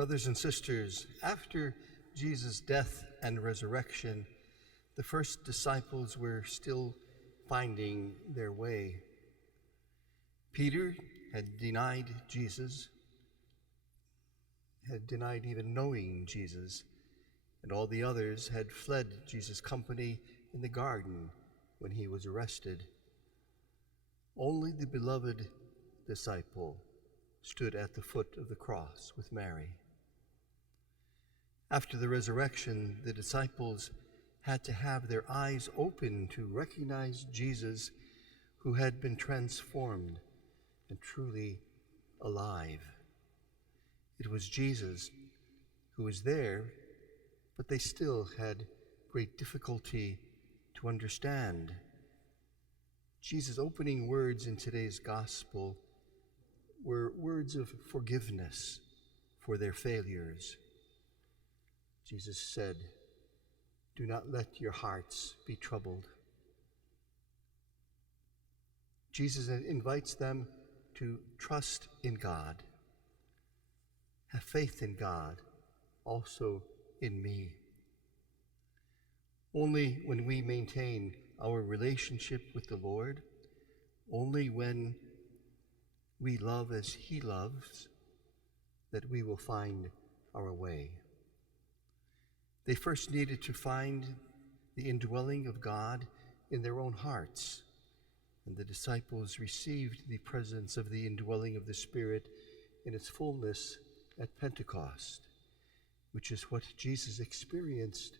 Brothers and sisters, after Jesus' death and resurrection, the first disciples were still finding their way. Peter had denied Jesus, had denied even knowing Jesus, and all the others had fled Jesus' company in the garden when he was arrested. Only the beloved disciple stood at the foot of the cross with Mary. After the resurrection, the disciples had to have their eyes open to recognize Jesus, who had been transformed and truly alive. It was Jesus who was there, but they still had great difficulty to understand. Jesus' opening words in today's gospel were words of forgiveness for their failures. Jesus said, "Do not let your hearts be troubled." Jesus invites them to trust in God. Have faith in God, also in me. Only when we maintain our relationship with the Lord, only when we love as He loves, that we will find our way. They first needed to find the indwelling of God in their own hearts, and the disciples received the presence of the indwelling of the Spirit in its fullness at Pentecost, which is what Jesus experienced.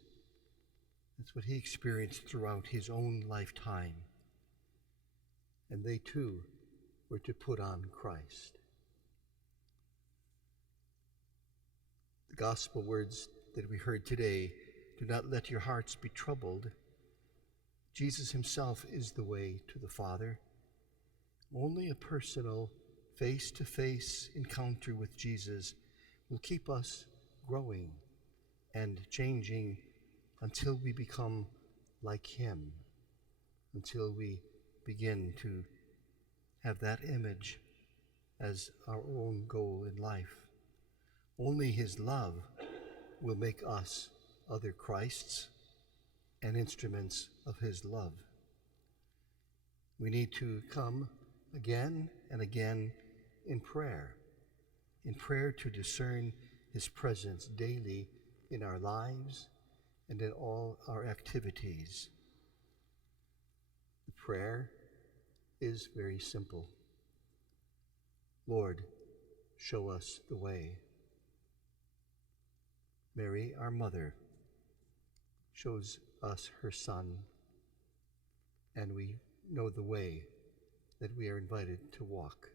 That's what he experienced throughout his own lifetime. And they too were to put on Christ. The gospel words that we heard today, "Do not let your hearts be troubled." Jesus himself is the way to the Father. Only a personal, face-to-face encounter with Jesus will keep us growing and changing until we become like him, until we begin to have that image as our own goal in life. Only his love will make us other Christs and instruments of his love. We need to come again and again in prayer to discern his presence daily in our lives and in all our activities. The prayer is very simple. Lord, show us the way. Mary, our mother, shows us her Son, and we know the way that we are invited to walk.